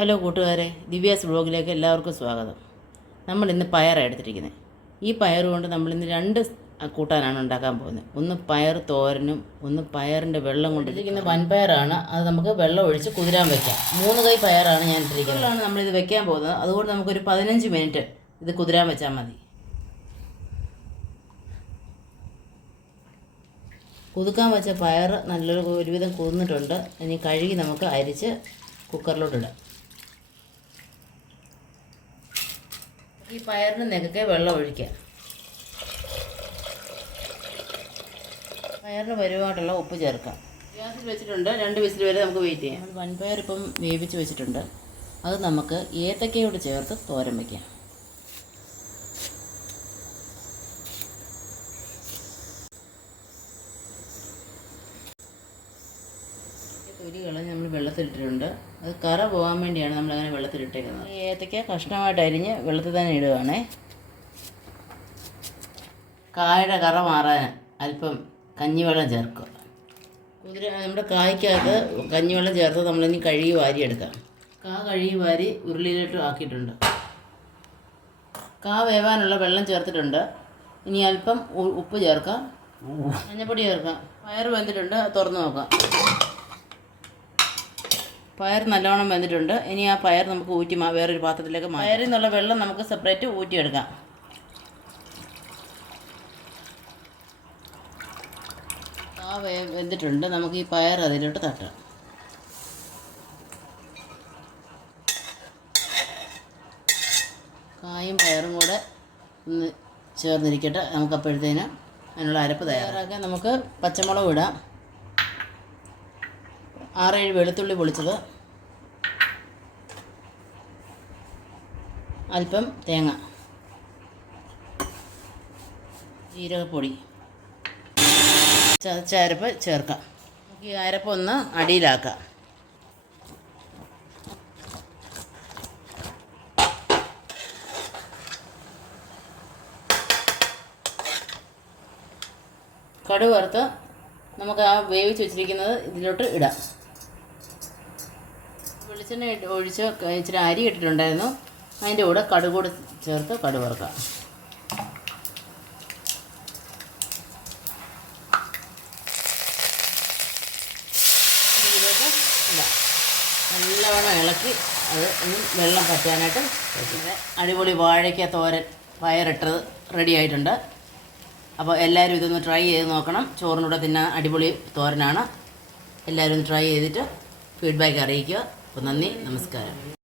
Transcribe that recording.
Hello കൂട്ടുകാരെ, ദിവ്യാസ് വ്ളോഗിലേക്ക് എല്ലാവർക്കും സ്വാഗതം. നമ്മൾ ഇന്ന് പയറാണ് എടുത്തിരിക്കുന്നത്. ഈ പയർ കൊണ്ട് നമ്മളിന്ന് രണ്ട് കൂട്ടാനാണ് ഉണ്ടാക്കാൻ പോകുന്നത്. ഒന്ന് പയർ തോരനും ഒന്ന് പയറിൻ്റെ വെള്ളം കൊണ്ടിരിക്കുന്ന വൻപയറാണ്. അത് നമുക്ക് വെള്ളം ഒഴിച്ച് കുതിരാൻ വെക്കാം. 3 കൈ പയറാണ് ഞാൻ ഇട്ടിരിക്കുന്നത്. നമ്മളിത് വെക്കാൻ പോകുന്നത്. അതുകൊണ്ട് നമുക്കൊരു 15 മിനിറ്റ് ഇത് കുതിരാൻ വെച്ചാൽ മതി. കുതുക്കാൻ വെച്ച പയർ ഒരുവിധം കുതിർന്നിട്ടുണ്ട്. ഇനി കഴുകി നമുക്ക് അരിച്ച് കുക്കറിലോട്ടിടാം. ഈ പയറിന് നെക്കൊക്കെ വെള്ളം ഒഴിക്കാം. പയറിന് വരുവായിട്ടുള്ള ഉപ്പ് ചേർക്കാം. ഗ്യാസിൽ വെച്ചിട്ടുണ്ട്. 2 വിസിൽ വരെ നമുക്ക് വെയിറ്റ് ചെയ്യാം. വൻപയർ ഇപ്പം വേവിച്ച് വെച്ചിട്ടുണ്ട്. അത് നമുക്ക് ഏത്തക്കയോട് ചേർത്ത് തോരൻ വയ്ക്കാം. തൊലി കളഞ്ഞ് നമ്മൾ വെള്ളത്തിലിട്ടിട്ടുണ്ട്. അത് കറ പോകാൻ വേണ്ടിയാണ് നമ്മളങ്ങനെ വെള്ളത്തിലിട്ടേക്കുന്നത്. ഈ ഏത്തയ്ക്ക കഷ്ണമായിട്ട് അരിഞ്ഞ് വെള്ളത്തിൽ തന്നെ ഇടുകയാണേ. കായയുടെ കറ മാറാൻ അല്പം കഞ്ഞിവെള്ളം ചേർക്കുക. നമ്മുടെ കായ്ക്കകത്ത് കഞ്ഞിവെള്ളം ചേർത്ത് നമ്മളിനി കഴുകി വാരിയെടുക്കാം. കഴുകി വാരി ഉരുളിയിലോട്ട് ആക്കിയിട്ടുണ്ട്. വേവാനുള്ള വെള്ളം ചേർത്തിട്ടുണ്ട്. ഇനി അല്പം ഉപ്പ് ചേർക്കാം, മഞ്ഞപ്പൊടി ചേർക്കാം. പയർ വെന്തിട്ടുണ്ട്, തുറന്ന് നോക്കാം. പയർ നല്ലോണം വെന്തിട്ടുണ്ട്. ഇനി ആ പയർ നമുക്ക് ഊറ്റി വേറൊരു പാത്രത്തിലേക്ക് മാറ്റാം. പയറിൽ നിന്നുള്ള വെള്ളം നമുക്ക് സെപ്പറേറ്റ് ഊറ്റിയെടുക്കാം. വെന്തിട്ടുണ്ട്. നമുക്ക് ഈ പയർ അതിലോട്ട് തട്ടാം. കായും പയറും കൂടെ ഒന്ന് ചേർന്നിരിക്കട്ടെ. നമുക്കപ്പോഴത്തേന് അതിനുള്ള അരപ്പ് തയ്യാറാക്കാൻ നമുക്ക് പച്ചമുളക് ഇടാം. 6-7 വെളുത്തുള്ളി പൊളിച്ചത്, അല്പം തേങ്ങ, ജീരകപ്പൊടി, ചതച്ച അരപ്പ് ചേർക്കാം. ഈ അരപ്പൊന്ന് അടിയിലാക്കാം. കടുക് വറുത്ത് നമുക്ക് ആ വേവിച്ച് വെച്ചിരിക്കുന്നത് ഇതിലോട്ട് ഇടാം. വെളിച്ചെണ്ണ ഒഴിച്ച് ഇച്ചിരി അരി ഇട്ടിട്ടുണ്ടായിരുന്നു. അതിൻ്റെ കൂടെ കടുക് കൂടെ ചേർത്ത് കടുക് വറുക്കാം. ഇതിലേക്ക് ഇടാം. നല്ലവണ്ണം ഇളക്കി അത് വെള്ളം പറ്റാനായിട്ട് വെച്ചിട്ട് അടിപൊളി വാഴയ്ക്ക തോരൻ പയറിട്ടത് റെഡി ആയിട്ടുണ്ട്. അപ്പോൾ എല്ലാവരും ഇതൊന്ന് ട്രൈ ചെയ്ത് നോക്കണം. ചോറിനൂടെ തിന്നാൻ അടിപൊളി തോരനാണ്. എല്ലാവരും ഒന്ന് ട്രൈ ചെയ്തിട്ട് ഫീഡ്ബാക്ക് അറിയിക്കുക. അപ്പോൾ നന്ദി, നമസ്കാരം.